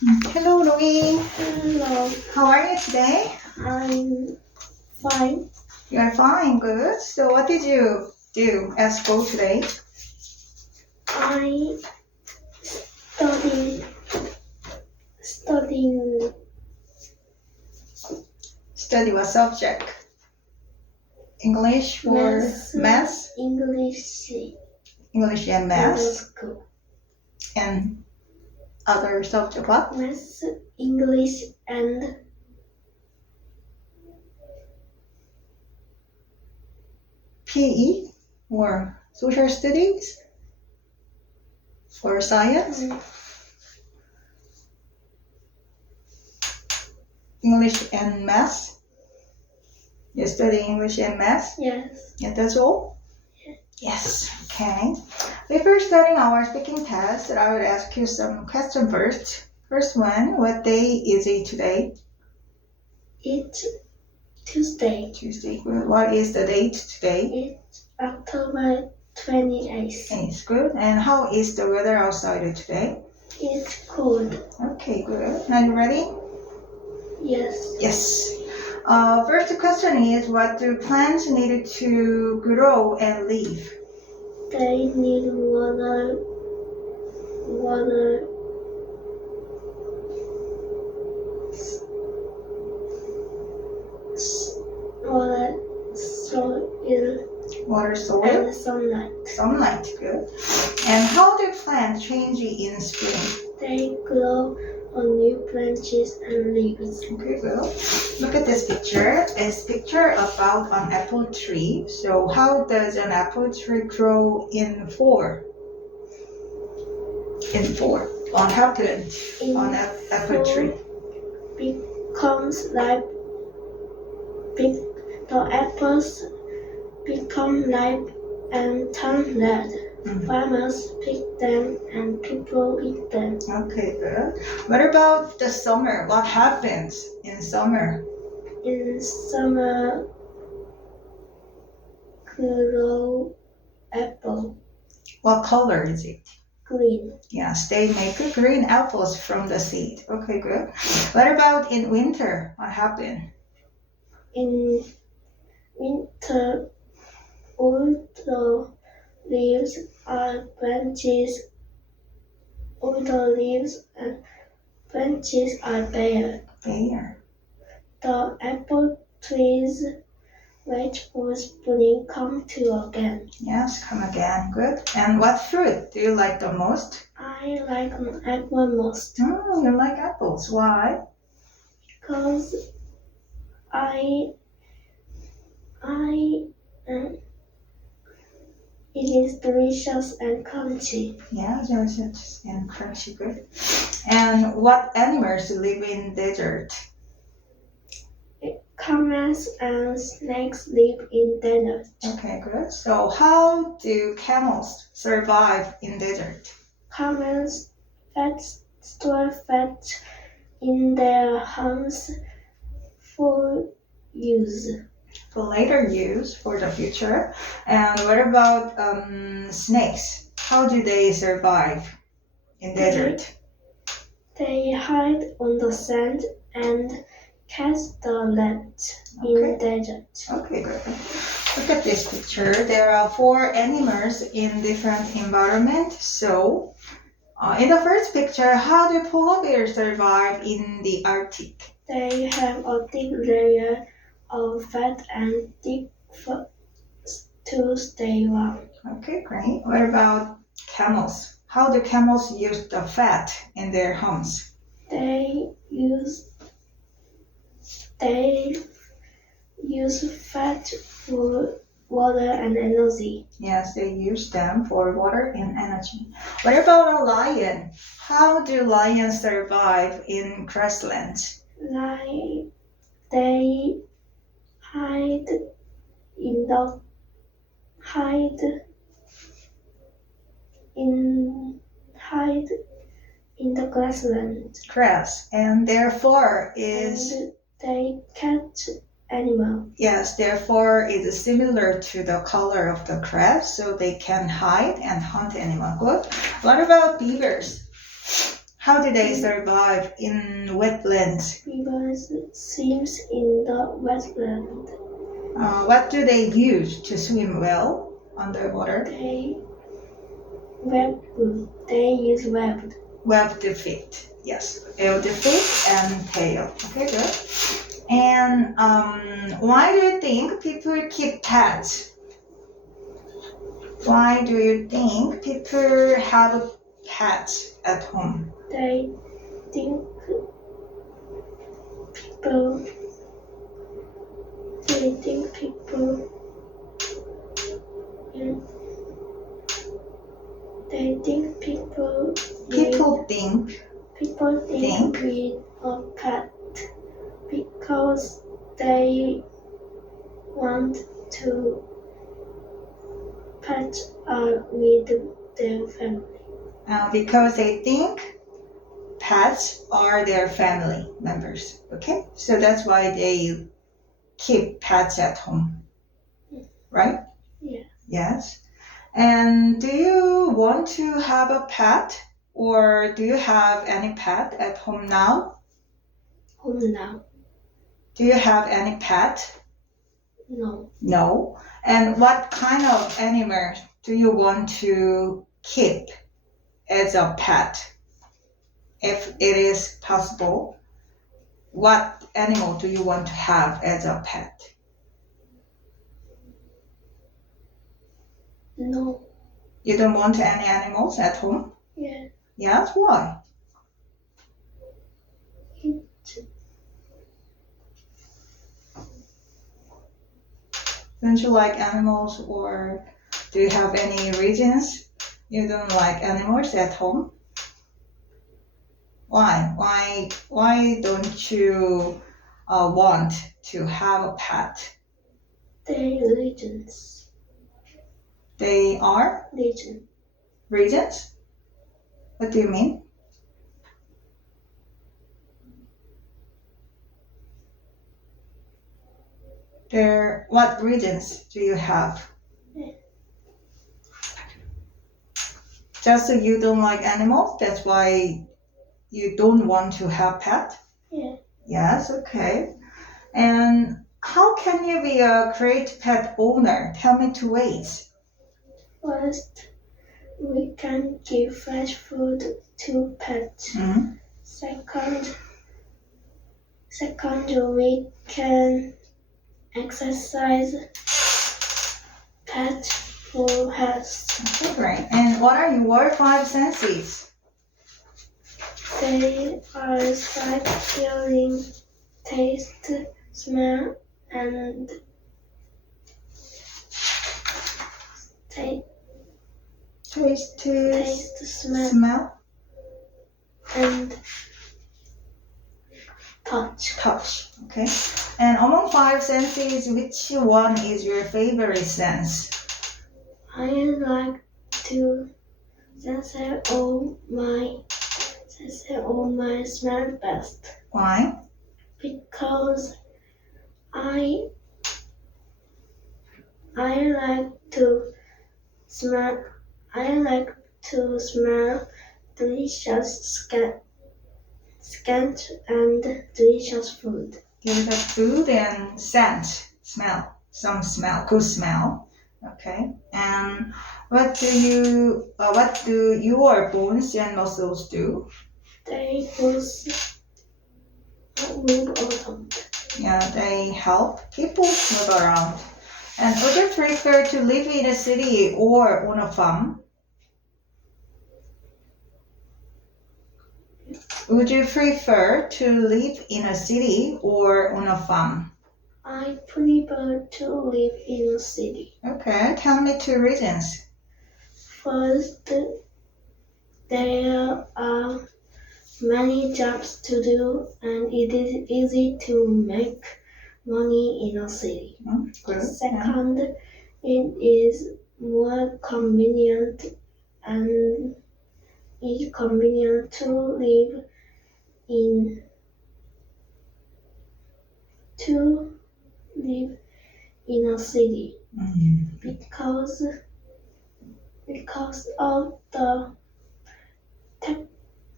Hello, Louie. Hello, How are you today? I'm fine. You're fine, good. So what did you do at school today? I studying Study what subject? English or math? English English and in math. school. And other subject what? Math, English, and PE or social studies? Or science? English and math? You study English and math? yes. Yeah, that's all? Yeah. Yes, okay. Before starting our speaking test, I would ask you some questions first. First one, what day is it today? It's Tuesday. Tuesday. What is the date today? It's October 28th. It's good. And how is the weather outside today? It's cold. Okay, good. Are you ready? Yes. Yes. First question is, what do plants need to grow and live? They need water, soil, Water, soil, and sunlight. sunlight, good. And how do plants change in spring? They grow on new branches and leaves. Okay, good. Look at this picture. It's picture about an apple tree. So how does an apple tree grow in four? In four. What happened on an apple tree? Becomes ripe. The apples become ripe and turn red. Farmers pick them and people eat them. Okay, good. What about the summer? What happens in summer? In summer, grow apple. What color is it? Green. Yes, they make green apples from the seed. Okay, good. What about in winter? What happens? In winter, all the leaves are branches. All the leaves and branches are bare. There. The apple trees wait for spring come to again. Yes, come again. Good. And what fruit do you like the most? I like an apple most Oh, you like apples. Why? because it is delicious and crunchy. Yeah, delicious and crunchy. Good. And what animals live in desert? Camels and snakes live in desert. Okay, good. So how do camels survive in desert? Camels store fat in their humps for use. For later use, for the future. And what about snakes? How do they survive in desert? They hide on the sand and catch the net in desert. Okay, good. Look at this picture. There are four animals in different environments. So, in the first picture, how do polar bears survive in the Arctic? They have a thick layer of fat and thick fur to stay warm. Okay, great. What about camels? How do camels use the fat in their humps? They use fat for water and energy. Yes, they use them for water and energy. What about a lion? How do lions survive in grasslands? They hide in the grassland. Grass, and their fur is. And they catch animal. Yes, their fur is similar to the color of the grass, so they can hide and hunt animal. Good. What about beavers? How do they survive in wetlands? Rivers swims in the wetland. What do they use to swim well underwater? They use webbed. Webbed feet. Yes, webbed feet and tail. Okay, good. And why do you think people keep pets? Why do you think people have pets at home? They think people People think with a pet because they want to pet with their family. Because they think pets are their family members. Okay, so that's why they keep pets at home, right? Yeah. Yes. And do you want to have a pet, or do you have any pet at home now? Home now? Do you have any pet? No. No. And what kind of animal do you want to keep as a pet? If it is possible, what animal do you want to have as a pet? No. You don't want any animals at home? Yeah. Yes, why? Don't you like animals, or do you have any reasons you don't like animals at home? Why? Why don't you want to have a pet? They're religions. They are? Religion. Reasons? What do you mean? What reasons do you have? Yeah. Just so you don't like animals, that's why you don't want to have pet? Yeah. Yes, okay. And how can you be a great pet owner? Tell me 2 ways. First, we can give fresh food to pets. Mm-hmm. Second, we can exercise pet for health. Okay, great. And what are your 5 senses? They are sight, hearing, taste, smell, and Taste, smell, and touch. touch. Okay. And among 5 senses, which one is your favorite sense? I like to sense all my smell best Why? because I like to smell. I like to smell delicious scent and delicious food. Give it food and scent, smell, some smell, good smell. Okay. And what do your bones and muscles do? They both move around. Yeah, they help people move around. And would you prefer to live in a city or on a farm? Would you prefer to live in a city or on a farm? I prefer to live in a city. Okay, tell me 2 reasons. First, there are many jobs to do and it is easy to make money in a city. Good. Second, it is more convenient and it's convenient to live in a city because of the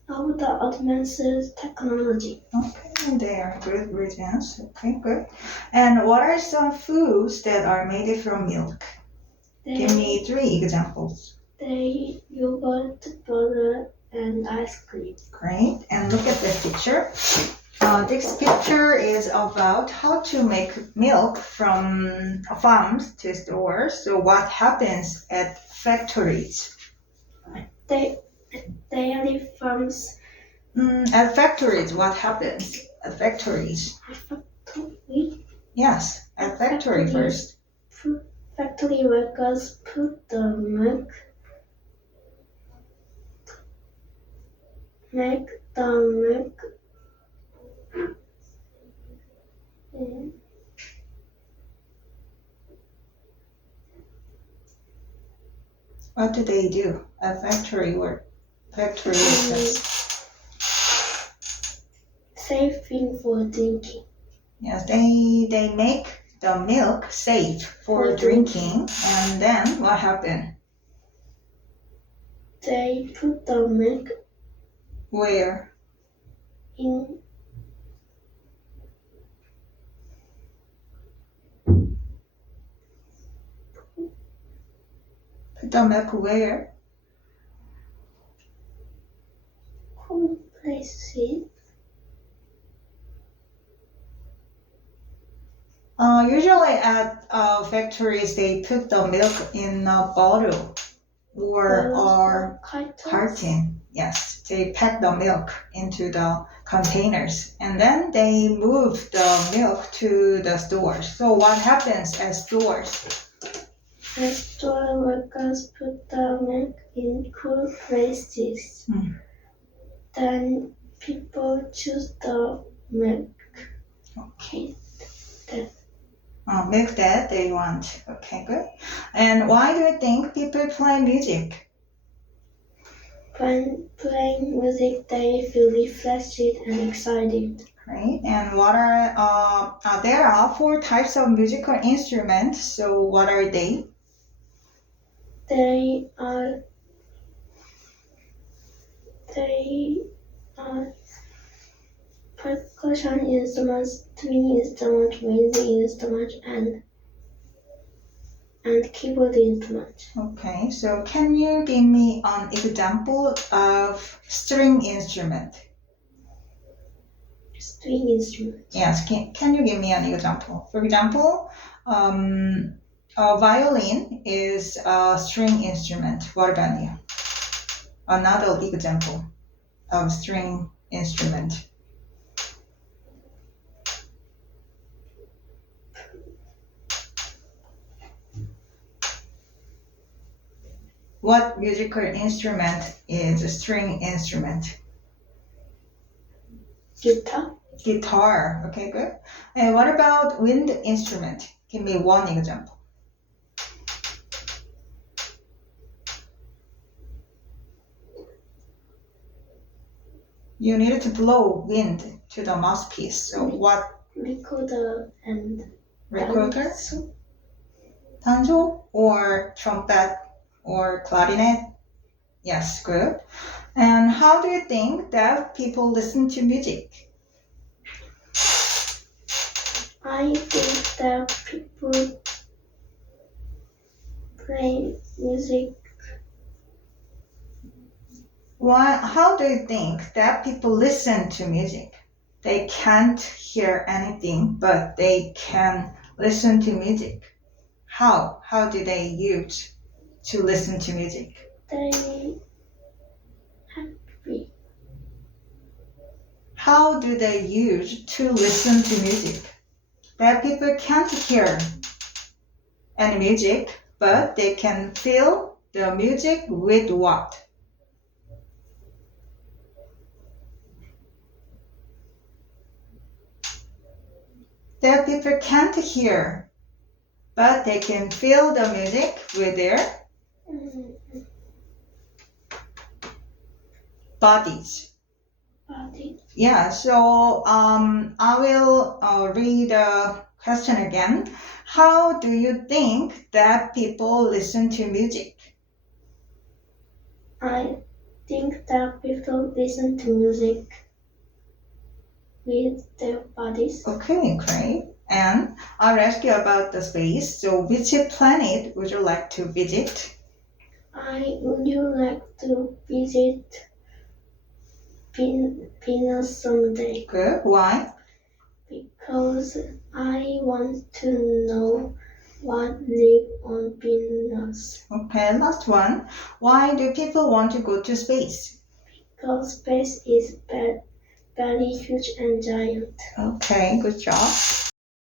of the advanced technology. Okay, they are good reasons. Okay, good. And what are some foods that are made from milk? Give me 3 examples. They yogurt, butter, and ice cream. Great. And look at this picture. This picture is about how to make milk from farms to stores. So what happens at factories? Dairy farms. At factories, what happens at factories? Factory. Yes, at factory first. Factory workers put the milk. Make the milk. What do they do at factory work? Factory workers. Safe for drinking. Yes, they make the milk safe for drinking. And then what happened? They put the milk Where? in Put the milk where? cool places. Usually at factories, they put the milk in a bottle or carton. Yes, they pack the milk into the containers and then they move the milk to the stores. So what happens at stores? The store workers put the milk in cool places. Then people choose the milk. Okay. Milk that they want. Okay, good. And why do you think people play music? When playing music, they feel refreshed and excited. Great. And what are there are 4 types of musical instruments. So what are they? They are percussion instruments, string instruments, music instruments, and keyboard instruments. Okay, so can you give me an example of string instrument? String instrument. Yes, can you give me an example? For example, a violin is a string instrument. What about you? Another example of string instrument. What musical instrument is a string instrument? Guitar. Guitar. Okay, good. And what about wind instrument? Give me 1 example. You need to blow wind to the mouthpiece. So what? Recorder and Recorder? Banjo or trumpet or clarinet? Yes, good. And how do you think that people listen to music? I think that people play music. How do you think that people listen to music? They can't hear anything, but they can listen to music. How? How do they use to listen to music? They happy. How do they use to listen to music? That people can't hear any music, but they can feel the music with what? That people can't hear, but they can feel the music with their bodies. Yeah, so I will read the question again. How do you think that people listen to music? I think that people listen to music with their bodies. Okay, great. And I'll ask you about the space. So which planet would you like to visit? Would you like to visit Venus someday? Good. Why? Because I want to know what live on Venus. Okay, last one. Why do people want to go to space? Because space is very huge and giant. Okay, good job.